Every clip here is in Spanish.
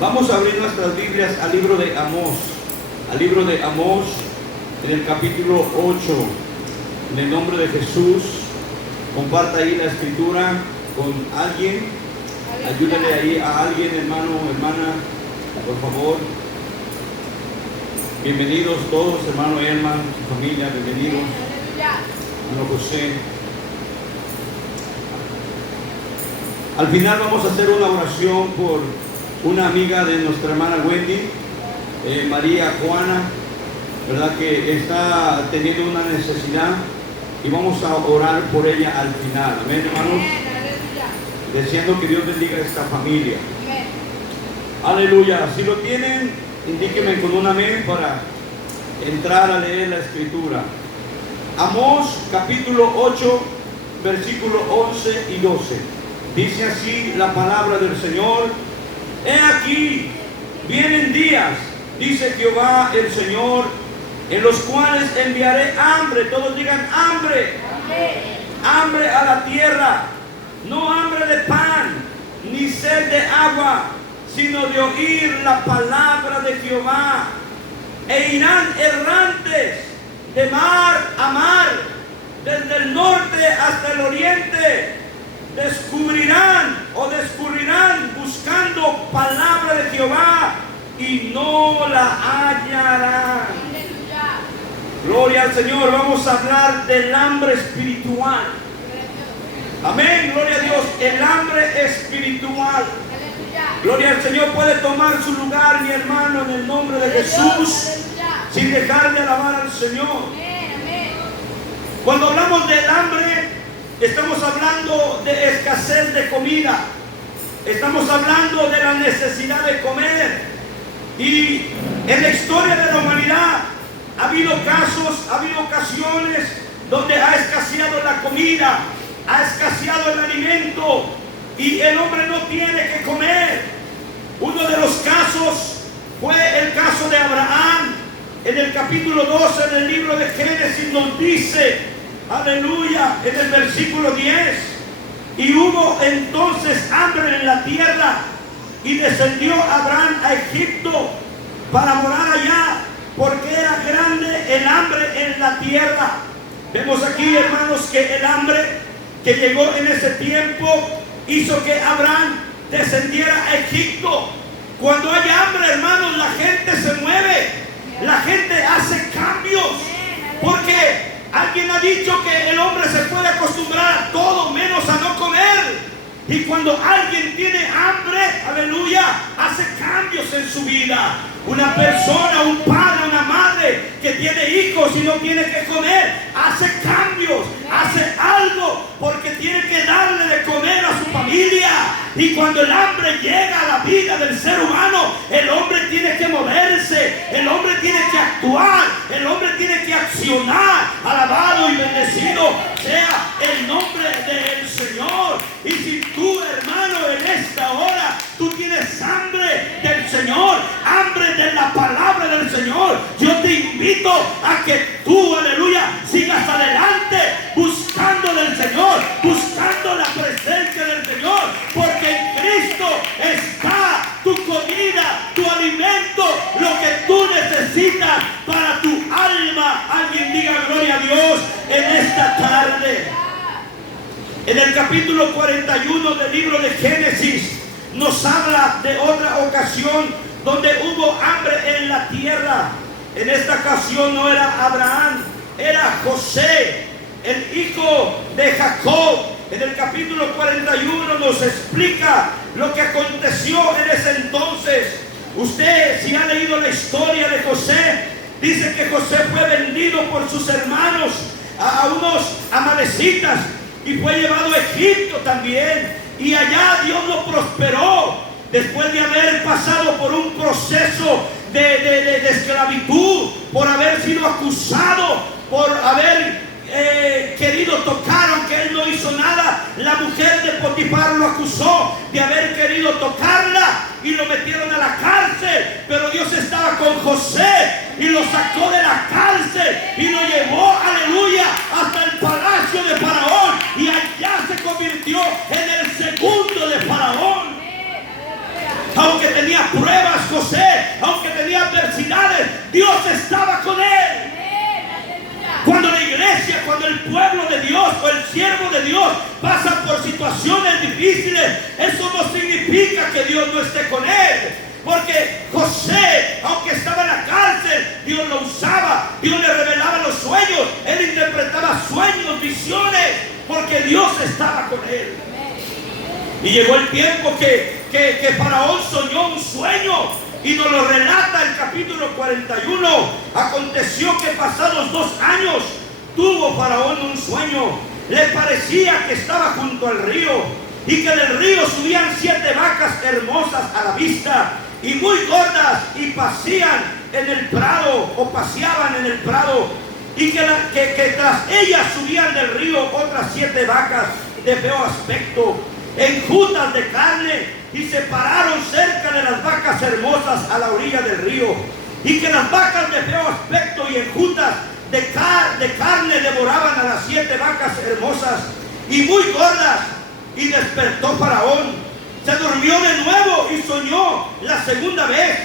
Vamos a abrir nuestras Biblias al libro de Amós, en el capítulo 8, en el nombre de Jesús. Comparta ahí la escritura con alguien, ayúdale ahí a alguien, hermano o hermana, por favor. Bienvenidos todos, hermano Elma, su familia, bienvenidos, hermano José. Al final vamos a hacer una oración por una amiga de nuestra hermana Wendy, María Juana, ¿verdad? Que está teniendo una necesidad y vamos a orar por ella al final. Amén, hermanos. Deseando que Dios bendiga a esta familia. Aleluya. Si lo tienen, indíquenme con un amén para entrar a leer la escritura. Amós capítulo 8, versículo 11 y 12. Dice así la palabra del Señor: he aquí, vienen días, dice Jehová el Señor, en los cuales enviaré hambre. Todos digan hambre. Hambre a la tierra, no hambre de pan, ni sed de agua, sino de oír la palabra de Jehová. E irán errantes de mar a mar, desde el norte hasta el oriente. Descubrirán buscando palabra de Jehová y no la hallarán. Aleluya. Gloria al Señor. Vamos a hablar del hambre espiritual. Amén, gloria a Dios. El hambre espiritual. Gloria al Señor. Puede tomar su lugar, mi hermano, en el nombre de Jesús, sin dejar de alabar al Señor. Cuando hablamos del hambre, estamos hablando de escasez de comida. Estamos hablando de la necesidad de comer. Y en la historia de la humanidad ha habido casos, ha habido ocasiones donde ha escaseado la comida, ha escaseado el alimento y el hombre no tiene que comer. Uno de los casos fue el caso de Abraham. En el capítulo 12 del libro de Génesis nos dice, aleluya, en el versículo 10: y hubo entonces hambre en la tierra, y descendió Abraham a Egipto para morar allá, porque era grande el hambre en la tierra. Vemos aquí, hermanos, que el hambre que llegó en ese tiempo hizo que Abraham descendiera a Egipto. Cuando hay hambre, hermanos, la gente se mueve, la gente hace cambios, porque alguien ha dicho que el hombre se puede acostumbrar a todo menos a no comer. Y cuando alguien tiene hambre, aleluya, hace cambios en su vida. Una persona, un padre, una madre que tiene hijos y no tiene que comer, hace cambios, hace algo porque tiene que darle de comer a su familia. Y cuando el hambre llega a la vida del ser humano, el hombre tiene que moverse, el hombre tiene que actuar, el hombre tiene que accionar. Alabado y bendecido sea el nombre del Señor. Y si tú, hermano, en esta hora tú tienes hambre del Señor, hambre de la palabra del Señor, yo te invito a que tú, aleluya, sigas adelante buscando del Señor, buscando la presencia del Señor, porque en Cristo está tu comida, tu alimento, lo que tú necesitas para tu alma. Alguien diga gloria a Dios en esta tarde. En el capítulo 41 del libro de Génesis nos habla de otra ocasión donde hubo hambre en la tierra. En esta ocasión no era Abraham, era José, el hijo de Jacob. En el capítulo 41 nos explica lo que aconteció en ese entonces. Usted, si ha leído la historia de José, dice que José fue vendido por sus hermanos a unos amalecitas y fue llevado a Egipto también. Y allá Dios lo prosperó después de haber pasado por un proceso de esclavitud, por haber sido acusado, por haber querido tocar, aunque él no hizo nada. La mujer de Potifar lo acusó de haber querido tocarla y lo metieron a la cárcel, pero Dios estaba con José y lo sacó de la cárcel y lo llevó, aleluya, hasta el palacio de Faraón, y allá se convirtió en el segundo de Faraón. aunque tenía pruebas José, aunque tenía adversidades, Dios estaba con él. Cuando la iglesia, cuando el pueblo de Dios o el siervo de Dios pasa por situaciones difíciles, eso no significa que Dios no esté con él. Porque José, aunque estaba en la cárcel, Dios lo usaba, Dios le revelaba los sueños, él interpretaba sueños, visiones, porque Dios estaba con él. Y llegó el tiempo que Faraón soñó un sueño. Y nos lo relata el capítulo 41. Aconteció que pasados 2 años tuvo Faraón un sueño. Le parecía que estaba junto al río y que del río subían 7 vacas hermosas a la vista y muy gordas y paseaban en el prado y que tras ellas subían del río otras 7 vacas de feo aspecto, enjutas de carne, y se pararon cerca de las vacas hermosas a la orilla del río, y que las vacas de feo aspecto y enjutas de carne devoraban a las 7 vacas hermosas y muy gordas. Y despertó Faraón, se durmió de nuevo y soñó la segunda vez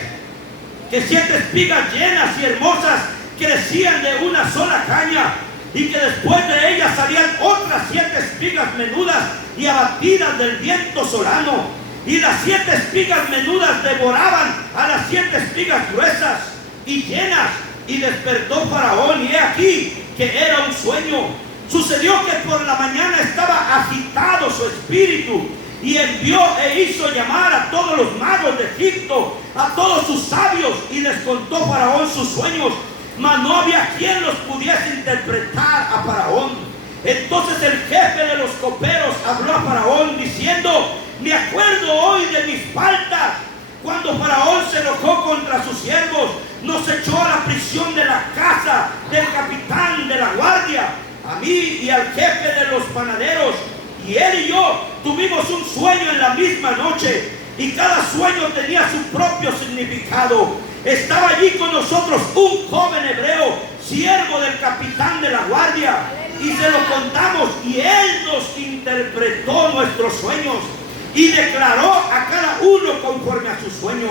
que 7 espigas llenas y hermosas crecían de una sola caña, y que después de ellas salían otras 7 espigas menudas y abatidas del viento solano. Y las 7 espigas menudas devoraban a las 7 espigas gruesas y llenas. Y despertó Faraón, y he aquí que era un sueño. Sucedió que por la mañana estaba agitado su espíritu, y envió e hizo llamar a todos los magos de Egipto, a todos sus sabios, y les contó Faraón sus sueños, mas no había quien los pudiese interpretar a Faraón. Entonces el jefe de los coperos habló a Faraón diciendo: me acuerdo hoy de mis faltas. Cuando Faraón se enojó contra sus siervos, nos echó a la prisión de la casa del capitán de la guardia, a mí y al jefe de los panaderos. Y él y yo tuvimos un sueño en la misma noche, y cada sueño tenía su propio significado. Estaba allí con nosotros un joven hebreo, siervo del capitán de la guardia, y se lo contamos, y él nos interpretó nuestros sueños y declaró a cada uno conforme a su sueño.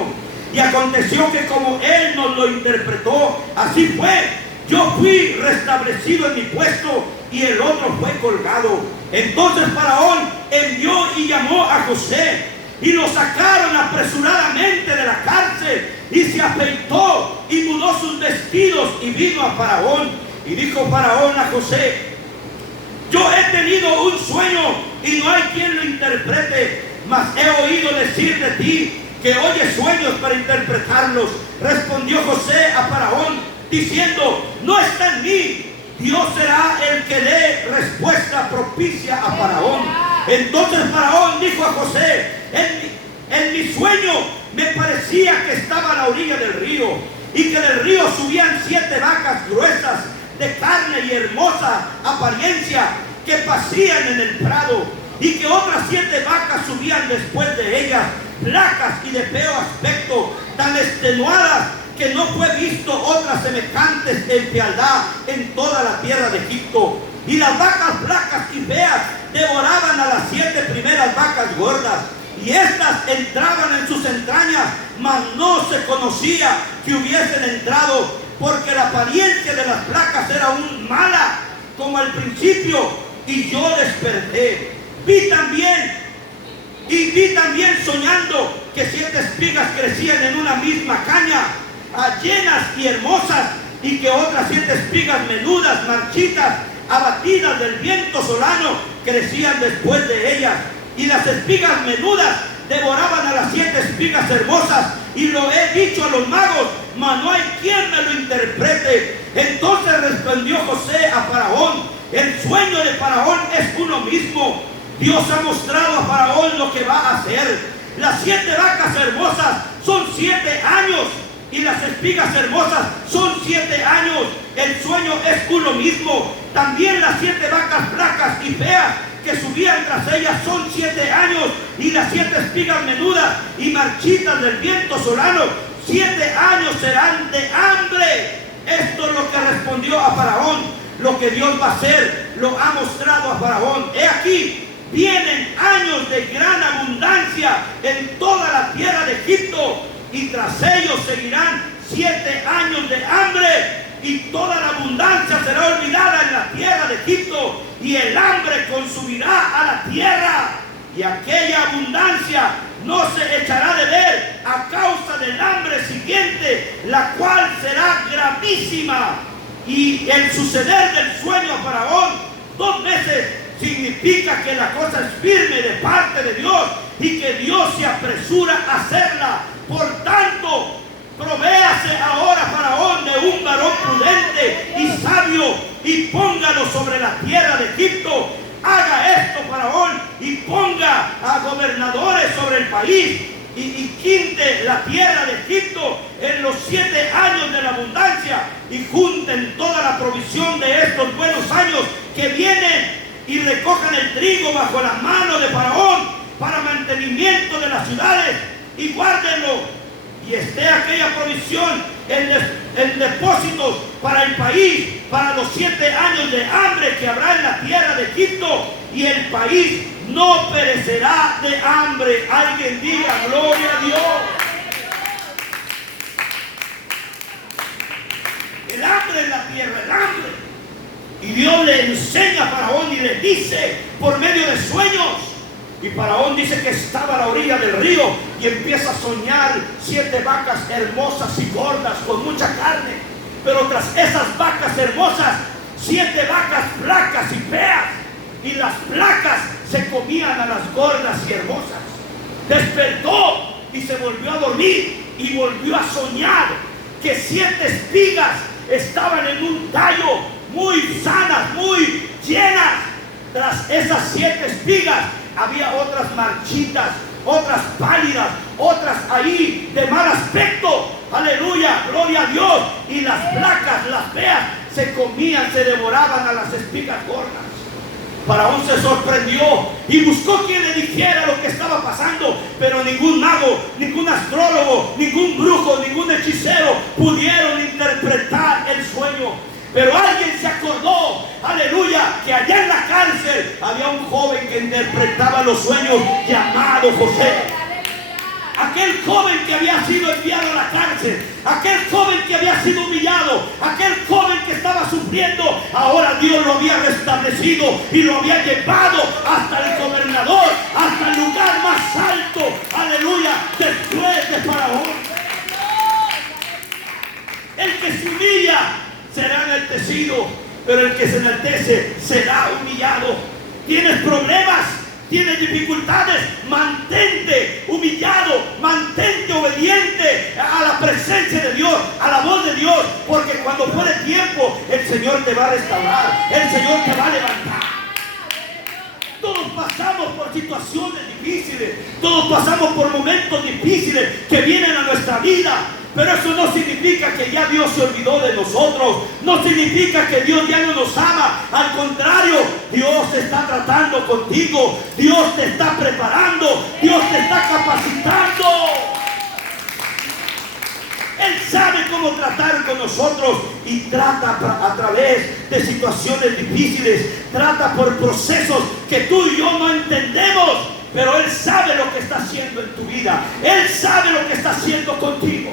Y aconteció que como él nos lo interpretó, así fue. Yo fui restablecido en mi puesto y el otro fue colgado. Entonces Faraón envió y llamó a José, y lo sacaron apresuradamente de la cárcel, y se afeitó y mudó sus vestidos y vino a Faraón. Y dijo Faraón a José: yo he tenido un sueño y no hay quien lo interprete, mas he oído decir de ti que oyes sueños para interpretarlos. Respondió José a Faraón diciendo: no está en mí, Dios será el que dé respuesta propicia a Faraón. Entonces Faraón dijo a José: en mi sueño me parecía que estaba a la orilla del río, y que del río subían 7 vacas gruesas de carne y hermosa apariencia que pasían en el prado, y que otras 7 vacas subían después de ellas, flacas y de feo aspecto, tan extenuadas que no fue visto otras semejantes en fealdad en toda la tierra de Egipto. Y las vacas flacas y feas devoraban a las 7 primeras vacas gordas, y estas entraban en sus entrañas, mas no se conocía que hubiesen entrado, porque la apariencia de las flacas era aún mala como al principio. Y yo desperté, vi también soñando que 7 espigas crecían en una misma caña, llenas y hermosas, y que otras 7 espigas menudas, marchitas, abatidas del viento solano, crecían después de ellas. Y las espigas menudas devoraban a las 7 espigas hermosas. Y lo he dicho a los magos, mas no hay quien me lo interprete. Entonces respondió José a Faraón: el sueño de Faraón es uno mismo. Dios ha mostrado a Faraón lo que va a hacer. Las 7 vacas hermosas son 7 años, y las espigas hermosas son 7 años. El sueño es uno mismo. También las 7 vacas flacas y feas que subían tras ellas son 7 años, y las 7 espigas menudas y marchitas del viento solano 7 años serán de hambre. Esto es lo que respondió a Faraón. Lo que Dios va a hacer lo ha mostrado a Faraón. He aquí vienen años de gran abundancia en toda la tierra de Egipto, y tras ellos seguirán 7 años de hambre, y toda la abundancia será olvidada en la tierra de Egipto, y el hambre consumirá a la tierra, y aquella abundancia no se echará de ver a causa del hambre siguiente, la cual será gravísima. Y el suceder del sueño a Faraón 2 veces significa que la cosa es firme de parte de Dios y que Dios se apresura a hacerla. Por tanto, provéase ahora Faraón de un varón prudente y sabio, y póngalo sobre la tierra de Egipto. Haga esto Faraón, y ponga a gobernadores sobre el país, y quinte la tierra de Egipto en los 7 años de la abundancia, y junten toda la provisión de estos buenos años que vienen, y recojan el trigo bajo la mano de Faraón para mantenimiento de las ciudades, y guárdenlo, y esté aquella provisión en depósitos para el país, para los 7 años de hambre que habrá en la tierra de Egipto, y el país no perecerá de hambre. Alguien diga gloria a Dios. El hambre en la tierra, el hambre. Y Dios le enseña a Faraón y le dice por medio de sueños. Y Faraón dice que estaba a la orilla del río y empieza a soñar 7 vacas hermosas y gordas con mucha carne. Pero tras esas vacas hermosas, 7 vacas flacas y feas. Y las flacas se comían a las gordas y hermosas. Despertó y se volvió a dormir y volvió a soñar que 7 espigas estaban en un tallo, muy sanas, muy llenas. Tras esas 7 espigas había otras marchitas, otras pálidas, otras ahí de mal aspecto. Aleluya, gloria a Dios. Y las flacas, las feas, se comían, se devoraban a las espigas gordas. Faraón se sorprendió y buscó quien le dijera lo que estaba pasando, pero ningún mago, ningún astrólogo, ningún brujo, ningún hechicero pudieron interpretar el sueño. Pero alguien se acordó, aleluya, que allá en la cárcel había un joven que interpretaba los sueños llamado José. Aquel joven que había sido enviado a la cárcel, aquel joven que había sido humillado, aquel joven que estaba sufriendo, ahora Dios lo había restablecido y lo había llevado hasta el gobernador, hasta el lugar más alto, aleluya, después de Faraón. El que se humilla será enaltecido, pero el que se enaltece será humillado. ¿Tienes problemas? ¿Tienes dificultades? Mantente humillado, mantente obediente a la presencia de Dios, a la voz de Dios, porque cuando fuere tiempo, el Señor te va a restaurar, el Señor te va a levantar. Todos pasamos por situaciones difíciles, todos pasamos por momentos difíciles que vienen a nuestra vida. Pero eso no significa que ya Dios se olvidó de nosotros. No significa que Dios ya no nos ama. Al contrario, Dios está tratando contigo. Dios te está preparando. Dios te está capacitando. Él sabe cómo tratar con nosotros y trata a través de situaciones difíciles. Trata por procesos que tú y yo no entendemos. Pero Él sabe lo que está haciendo en tu vida. Él sabe lo que está haciendo contigo.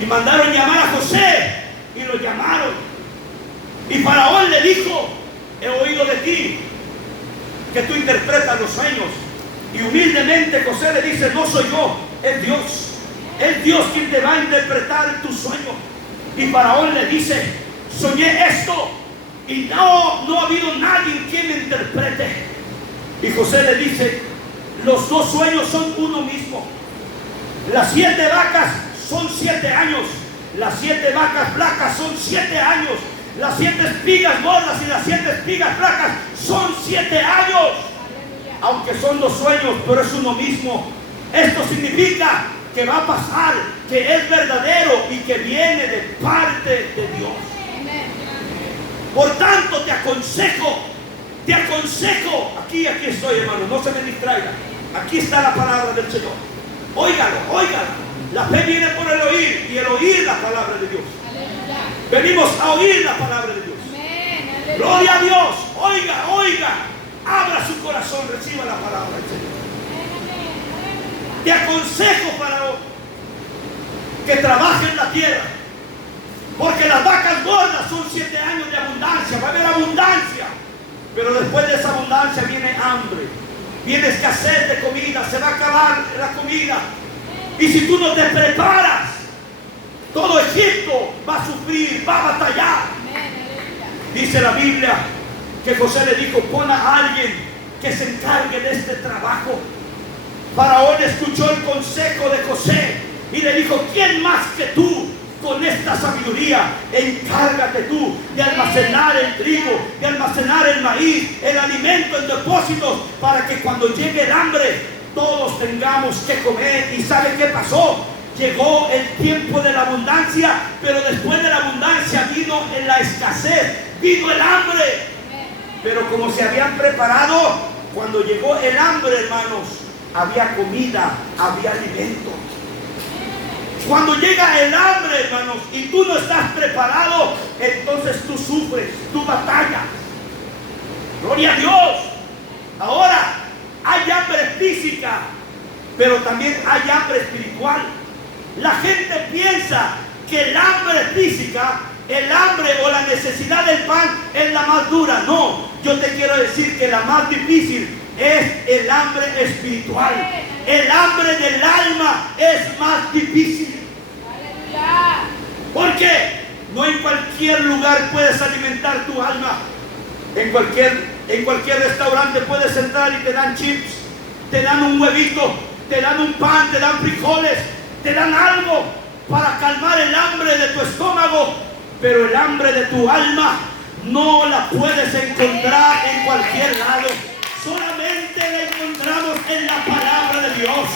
Y mandaron llamar a José, y lo llamaron. Y Faraón le dijo: he oído de ti que tú interpretas los sueños. Y humildemente José le dice: no soy yo, es Dios. Es Dios quien te va a interpretar tu sueño. Y Faraón le dice: soñé esto y no ha habido nadie quien me interprete. Y José le dice: los 2 sueños son uno mismo. Las 7 vacas son 7 años. Las 7 vacas flacas son 7 años. Las 7 espigas gordas y las 7 espigas flacas son 7 años. Aunque son 2 sueños, pero es uno mismo. Esto significa que va a pasar, que es verdadero y que viene de parte de Dios. Por tanto, te aconsejo, aquí estoy, hermano, no se me distraiga. Aquí está la palabra del Señor. Óigalo. La fe viene por el oír, y el oír la palabra de Dios. Aleluya. Venimos a oír la palabra de Dios. Amén. Gloria a Dios. Oiga. abra su corazón, reciba la palabra del Señor. Te aconsejo, Faraón, que trabaje en la tierra, porque las vacas gordas son 7 años de abundancia. Va a haber abundancia, pero después de esa abundancia viene hambre, viene escasez de comida, se va a acabar la comida. Y si tú no te preparas, todo Egipto va a sufrir, va a batallar. Dice la Biblia que José le dijo: pon a alguien que se encargue de este trabajo. Faraón escuchó el consejo de José y le dijo: ¿quién más que tú con esta sabiduría? Encárgate tú de almacenar el trigo, de almacenar el maíz, el alimento en depósitos, para que cuando llegue el hambre todos tengamos que comer. ¿Y sabe qué pasó? Llegó el tiempo de la abundancia, pero después de la abundancia vino en la escasez, vino el hambre. Pero como se habían preparado, cuando llegó el hambre, hermanos, había comida, había alimento. Cuando llega el hambre, hermanos, y tú no estás preparado, entonces tú sufres, tú batallas. Gloria a Dios. Ahora, hay hambre física, pero también hay hambre espiritual. La gente piensa que el hambre física, el hambre o la necesidad del pan es la más dura. No, yo te quiero decir que la más difícil es el hambre espiritual. El hambre del alma es más difícil. Porque no en cualquier lugar puedes alimentar tu alma. En cualquier restaurante puedes entrar y te dan chips, te dan un huevito, te dan un pan, te dan frijoles, te dan algo para calmar el hambre de tu estómago. Pero el hambre de tu alma no la puedes encontrar en cualquier lado. Solamente la encontramos en la palabra de Dios.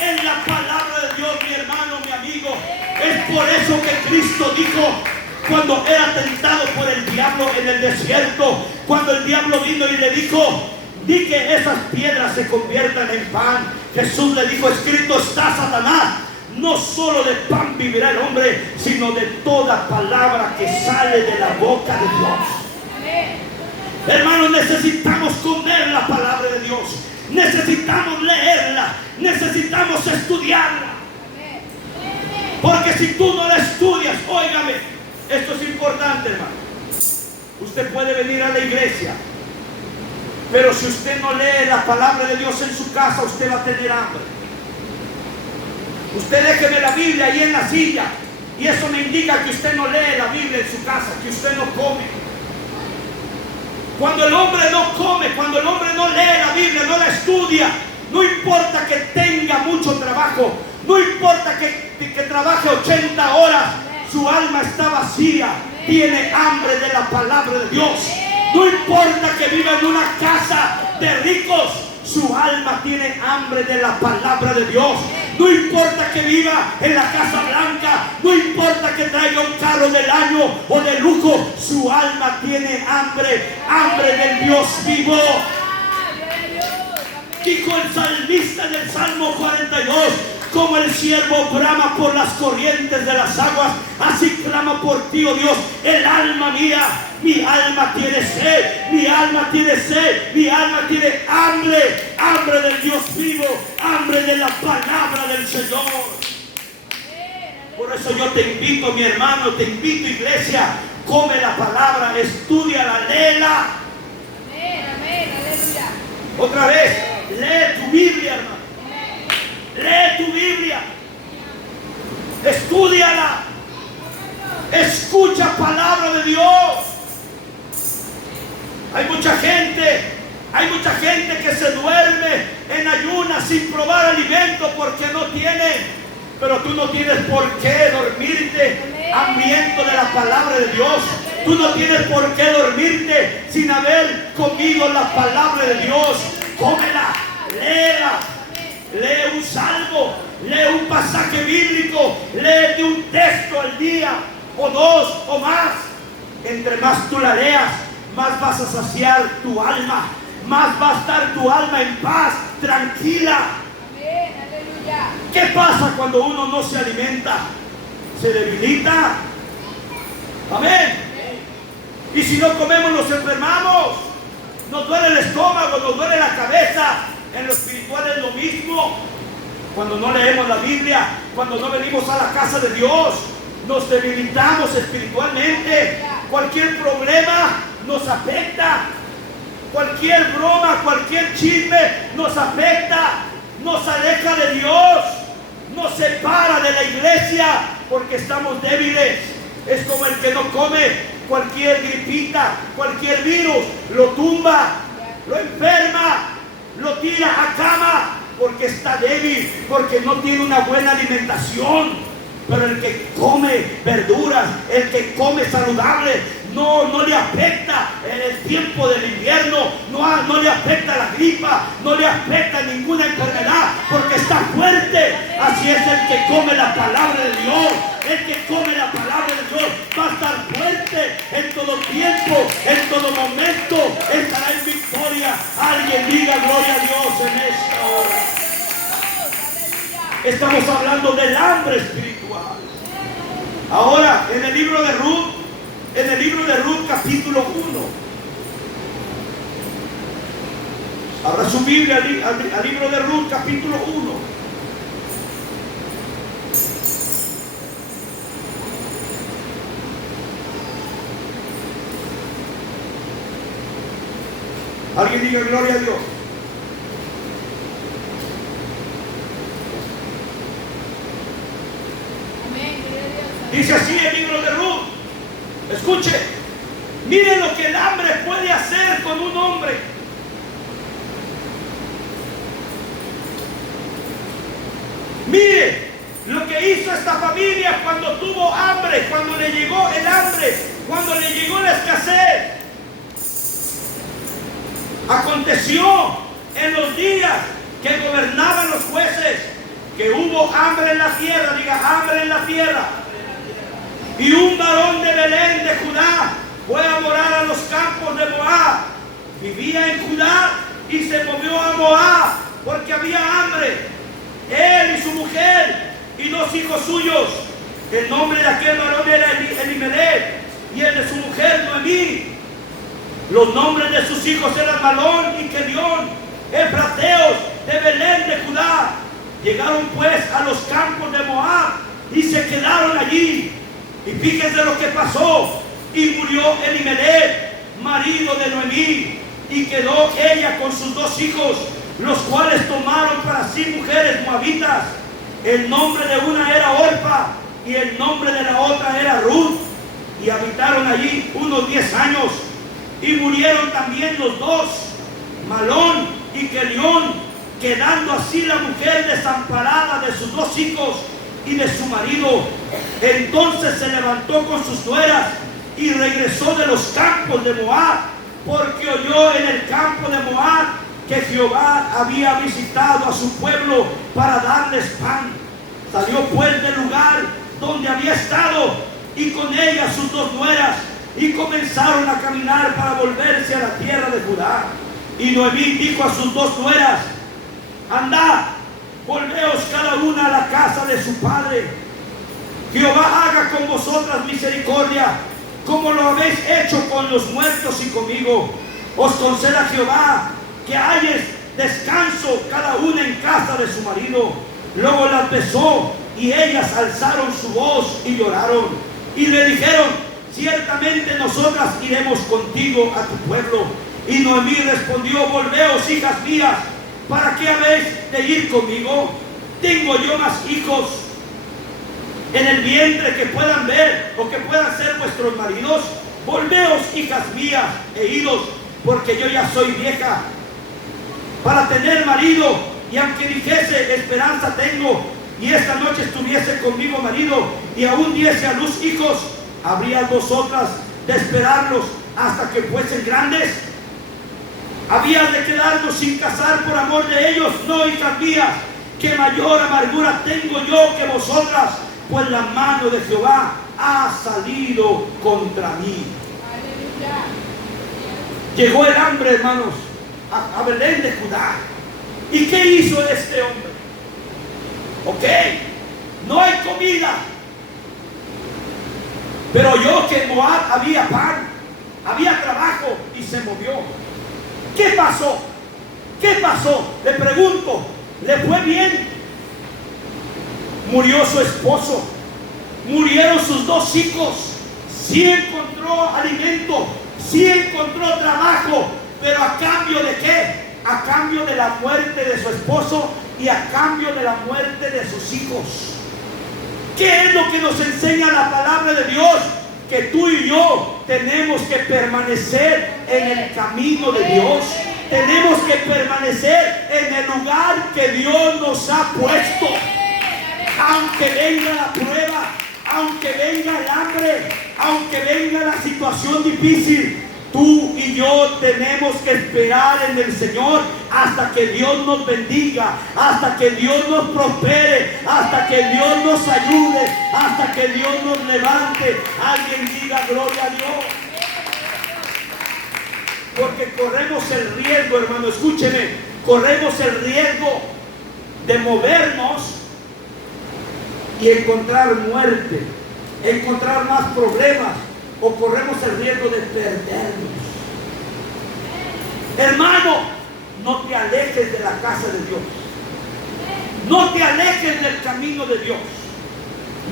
En la palabra de Dios, mi hermano, mi amigo. Es por eso que Cristo dijo, cuando era tentado por el diablo en el desierto, cuando el diablo vino y le dijo: di que esas piedras se conviertan en pan. Jesús le dijo: escrito está, Satanás, no solo de pan vivirá el hombre, sino de toda palabra que sale de la boca de Dios. Hermanos, necesitamos comer la palabra de Dios. Necesitamos leerla. Necesitamos estudiarla. Porque si tú no la estudias, óigame, esto es importante, hermano. Usted puede venir a la iglesia, pero si usted no lee la palabra de Dios en su casa, usted va a tener hambre. Usted déjeme la Biblia ahí en la silla, y eso me indica que usted no lee la Biblia en su casa, que usted no come. Cuando el hombre no come, cuando el hombre no lee la Biblia, no la estudia, no importa que tenga mucho trabajo, no importa que trabaje 80 horas, su alma está vacía, tiene hambre de la palabra de Dios. No importa que viva en una casa de ricos, su alma tiene hambre de la palabra de Dios. No importa que viva en la Casa Blanca, no importa que traiga un carro del año o de lujo, su alma tiene hambre, hambre del Dios vivo. Dijo el salmista en el Salmo 42: como el siervo brama por las corrientes de las aguas, así clama por ti, oh Dios, el alma mía. Mi alma tiene sed, mi alma tiene sed, mi alma tiene hambre, hambre del Dios vivo, hambre de la palabra del Señor. Por eso yo te invito, mi hermano, te invito, iglesia, come la palabra, estúdiala, léela. Otra vez, lee tu Biblia, hermano. Lee tu Biblia, estúdiala, escucha palabra de Dios. Hay mucha gente que se duerme en ayunas sin probar alimento porque no tienen. Pero tú no tienes por qué dormirte hambriento de la palabra de Dios. Tú no tienes por qué dormirte sin haber comido la palabra de Dios. Cómela, léela. Lee un salmo, lee un pasaje bíblico, léete un texto al día, o dos, o más. Entre más tú la leas, más vas a saciar tu alma, más va a estar tu alma en paz, tranquila. Amén, aleluya. ¿Qué pasa cuando uno no se alimenta? Se debilita. Amén. Y si no comemos, nos enfermamos. nos duele el estómago, nos duele la cabeza. En lo espiritual es lo mismo. Cuando no leemos la Biblia, cuando no venimos a la casa de Dios, nos debilitamos espiritualmente. Cualquier problema nos afecta. Cualquier broma, cualquier chisme nos afecta. Nos aleja de Dios. Nos separa de la iglesia porque estamos débiles. Es como el que no come. Cualquier gripita, cualquier virus lo tumba, lo enferma, lo tira a cama porque está débil, porque no tiene una buena alimentación. Pero el que come verduras, el que come saludable, no le afecta en el tiempo del invierno, no le afecta la gripa, no le afecta ninguna enfermedad, porque está fuerte. Así es el que come la palabra de Dios. El que come la palabra de Dios va a estar fuerte en todo tiempo, en todo momento, estará en victoria. Alguien diga gloria a Dios en esta hora. Estamos hablando del hambre espiritual. Ahora, en el libro de Ruth, capítulo 1. Abra su Biblia al libro de Ruth, capítulo 1. Alguien diga gloria a Dios. Dice así el libro de Ruth. Escuche. Miren lo que el hambre puede hacer con un hombre. Mire lo que hizo esta familia cuando tuvo hambre, cuando le llegó el hambre, cuando le llegó la escasez. Aconteció en los días que gobernaban los jueces que hubo hambre en la tierra, diga hambre en la tierra. Y un varón de Belén de Judá fue a morar a los campos de Moab. Vivía en Judá y se movió a Moab porque había hambre. Él y su mujer y 2 hijos suyos. El nombre de aquel varón era Elimelech y el de su mujer Noemí. Los nombres de sus hijos eran Malón y Kelión, efrateos de Belén de Judá. Llegaron pues a los campos de Moab y se quedaron allí. Y fíjense lo que pasó. Y murió Elimelech, marido de Noemí, y quedó ella con sus 2 hijos, los cuales tomaron para sí mujeres moabitas. El nombre de una era Orpa y el nombre de la otra era Ruth. Y habitaron allí unos 10 años. Y murieron también los 2, Malón y Kelión, quedando así la mujer desamparada de sus 2 hijos y de su marido. Entonces se levantó con sus nueras y regresó de los campos de Moab, porque oyó en el campo de Moab que Jehová había visitado a su pueblo para darles pan. Salió pues del lugar donde había estado y con ella sus 2 nueras, y comenzaron a caminar para volverse a la tierra de Judá. Y Noemí dijo a sus 2 nueras: andad, volveos cada una a la casa de su padre. Jehová haga con vosotras misericordia, como lo habéis hecho con los muertos y conmigo. Os conceda Jehová que halles descanso cada una en casa de su marido. Luego las besó y ellas alzaron su voz y lloraron. Y le dijeron: ciertamente nosotras iremos contigo a tu pueblo. Y Noemí respondió: volveos, hijas mías, ¿para qué habéis de ir conmigo? Tengo yo más hijos en el vientre que puedan ver o que puedan ser vuestros maridos. Volveos, hijas mías, e idos, porque yo ya soy vieja para tener marido. Y aunque dijese: esperanza tengo, y esta noche estuviese conmigo marido, y aún diese a luz hijos, ¿habríais vosotras de esperarlos hasta que fuesen grandes? ¿Habías de quedarnos sin casar por amor de ellos? No, hijas mías, que mayor amargura tengo yo que vosotras, pues la mano de Jehová ha salido contra mí. Aleluya. Llegó el hambre, hermanos, a Belén de Judá. ¿Y qué hizo este hombre? Ok, no hay comida, pero oyó que en Moab había pan, había trabajo, y se movió. ¿Qué pasó? ¿Qué pasó? Le pregunto, ¿le fue bien? Murió su esposo, murieron sus 2 hijos, sí encontró alimento, sí encontró trabajo, pero ¿a cambio de qué? A cambio de la muerte de su esposo y a cambio de la muerte de sus hijos. ¿Qué es lo que nos enseña la palabra de Dios? Que tú y yo tenemos que permanecer en el camino de Dios. Tenemos que permanecer en el lugar que Dios nos ha puesto. Aunque venga la prueba, aunque venga el hambre, aunque venga la situación difícil, tú y yo tenemos que esperar en el Señor hasta que Dios nos bendiga, hasta que Dios nos prospere, hasta que Dios nos ayude, hasta que Dios nos levante. Alguien diga gloria a Dios. Porque corremos el riesgo, hermano, escúcheme, corremos el riesgo de movernos y encontrar muerte, encontrar más problemas, o corremos el riesgo de perdernos. Hermano, no te alejes de la casa de Dios, no te alejes del camino de Dios,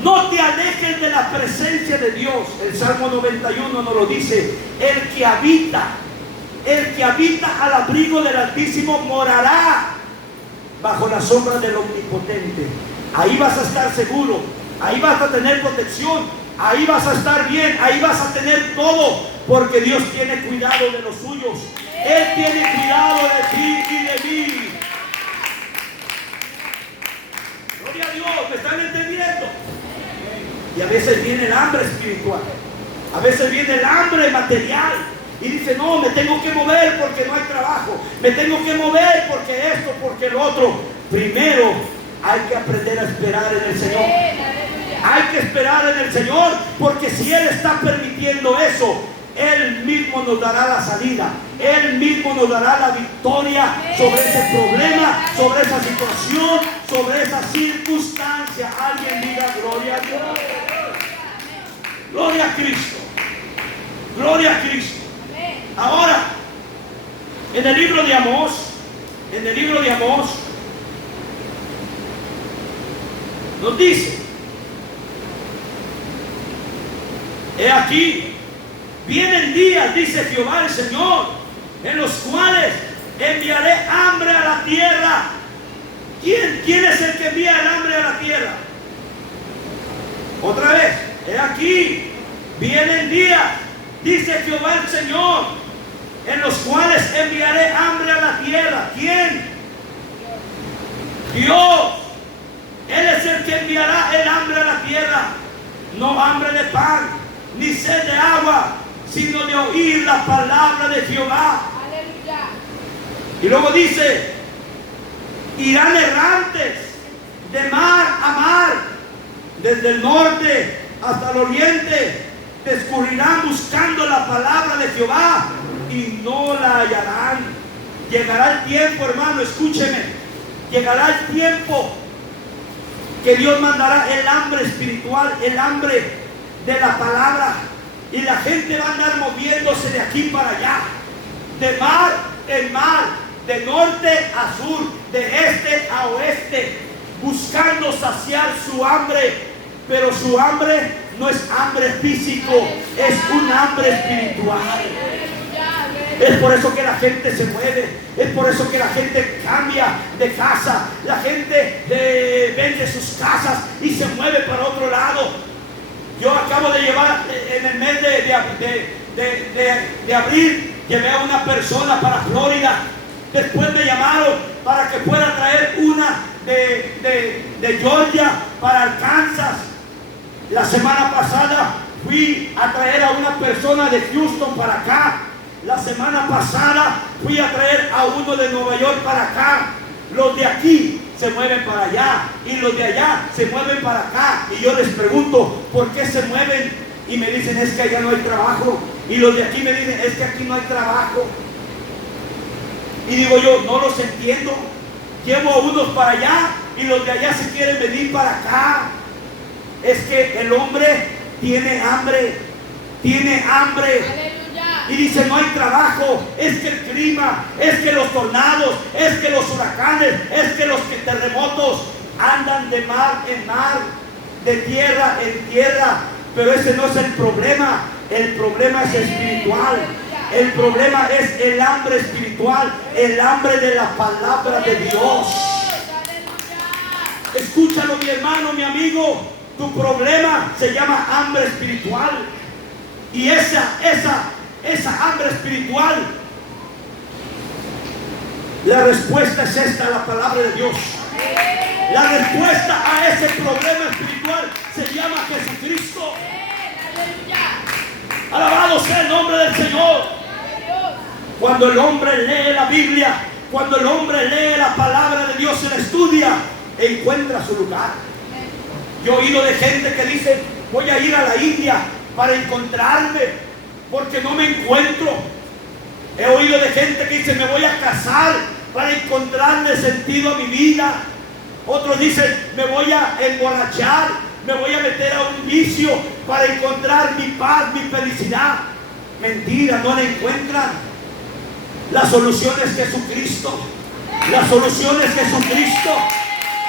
no te alejes de la presencia de Dios. El Salmo 91 nos lo dice: el que habita al abrigo del Altísimo morará bajo la sombra del Omnipotente. Ahí vas a estar seguro, ahí vas a tener protección, ahí vas a estar bien, ahí vas a tener todo, porque Dios tiene cuidado de los suyos. Él tiene cuidado de ti y de mí. Gloria a Dios, ¿me están entendiendo? Y a veces viene el hambre espiritual, a veces viene el hambre material, y dice: no, me tengo que mover porque no hay trabajo, me tengo que mover porque esto, porque lo otro. Primero hay que aprender a esperar en el Señor. Hay que esperar en el Señor, porque si Él está permitiendo eso, Él mismo nos dará la salida, Él mismo nos dará la victoria sobre ese problema, sobre esa situación, sobre esa circunstancia. Alguien diga gloria a Dios. Gloria a Cristo. Gloria a Cristo. Ahora, en el libro de Amós, nos dice: he aquí, vienen días, dice Jehová el Señor, en los cuales enviaré hambre a la tierra. ¿Quién es el que envía el hambre a la tierra? Otra vez, he aquí, vienen días, dice Jehová el Señor, en los cuales enviaré hambre a la tierra. ¿Quién? Dios. Él es el que enviará el hambre a la tierra. No hambre de pan, ni sed de agua, sino de oír la palabra de Jehová. Aleluya. Y luego dice: irán errantes de mar a mar, desde el norte hasta el oriente, descubrirán buscando la palabra de Jehová y no la hallarán. Llegará el tiempo, hermano, escúcheme, llegará el tiempo que Dios mandará el hambre espiritual, el hambre de la palabra, y la gente va a andar moviéndose de aquí para allá, de mar en mar, de norte a sur, de este a oeste, buscando saciar su hambre. Pero su hambre no es hambre físico, es un hambre espiritual. Es por eso que la gente se mueve, es por eso que la gente cambia de casa, la gente vende sus casas y se mueve para otro lado. Yo acabo de llevar, en el mes de abril, llevé a una persona para Florida. Después me llamaron para que pueda traer una de Georgia para Arkansas. La semana pasada fui a traer a una persona de Houston para acá. La semana pasada fui a traer a uno de Nueva York para acá. Los de aquí se mueven para allá y los de allá se mueven para acá. Y yo les pregunto, ¿por qué se mueven? Y me dicen: es que allá no hay trabajo. Y los de aquí me dicen: es que aquí no hay trabajo. Y digo yo, no los entiendo. Llevo a unos para allá y los de allá se quieren venir para acá. Es que el hombre tiene hambre, tiene hambre. Aleluya. y dice no hay trabajo, es que el clima, es que los tornados, es que los huracanes, es que los terremotos andan de mar en mar, de tierra en tierra. Pero ese no es el problema es espiritual. El problema es el hambre espiritual, el hambre de la palabra de Dios. Escúchalo, mi hermano, mi amigo. Tu problema se llama hambre espiritual. Y esa hambre espiritual, la respuesta es esta, la palabra de Dios. La respuesta a ese problema espiritual se llama Jesucristo. Alabado sea el nombre del Señor. Cuando el hombre lee la Biblia, cuando el hombre lee la palabra de Dios y la estudia, encuentra su lugar. Yo he oído de gente que dice, voy a ir a la India para encontrarme, porque no me encuentro. He oído de gente que dice, me voy a casar para encontrarle sentido a mi vida. Otros dicen, me voy a emborrachar, me voy a meter a un vicio para encontrar mi paz, mi felicidad. Mentira, no la encuentran. La solución es Jesucristo. La solución es Jesucristo.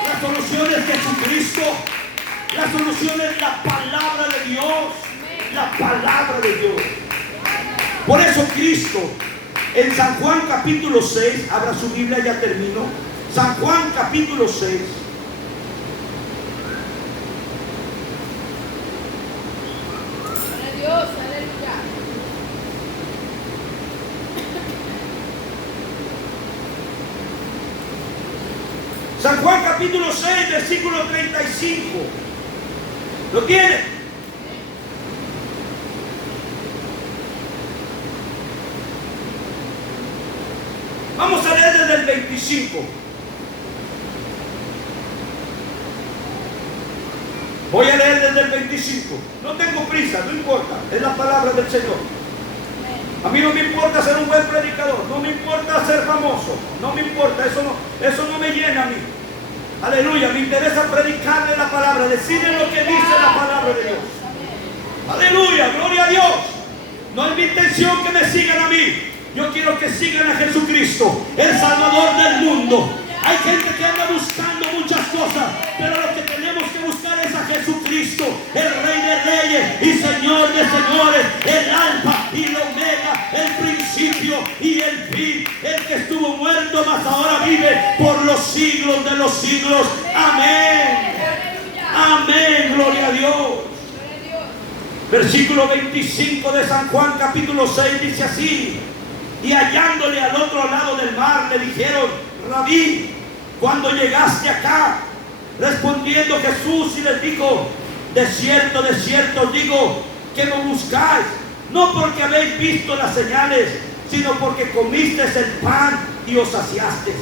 La solución es Jesucristo. La solución es la palabra de Dios. La palabra de Dios. Por eso Cristo, en San Juan capítulo 6, abra su Biblia, ya termino. San Juan capítulo 6. Dios, aleluya. San Juan capítulo 6, versículo 35. ¿Lo tiene? Vamos a leer desde el 25. Voy a leer desde el 25. No tengo prisa, no importa. Es la palabra del Señor. A mí no me importa ser un buen predicador. No me importa ser famoso. No me importa. Eso no me llena a mí. Aleluya. Me interesa predicarle la palabra. Decirle lo que dice la palabra de Dios. Aleluya. Gloria a Dios. No es mi intención que me sigan a mí. Yo quiero que sigan a Jesucristo, el Salvador del mundo. Hay gente que anda buscando muchas cosas, pero lo que tenemos que buscar es a Jesucristo, el Rey de Reyes y Señor de Señores, el Alfa y el Omega, el principio y el fin, el que estuvo muerto mas ahora vive por los siglos de los siglos. Amén. Amén. Gloria a Dios. Versículo 25 de San Juan capítulo 6 dice así: y hallándole al otro lado del mar le dijeron, Rabí, ¿cuándo llegaste acá? Respondiendo Jesús y les dijo, de cierto os digo que me buscáis, no porque habéis visto las señales, sino porque comisteis el pan y os saciasteis.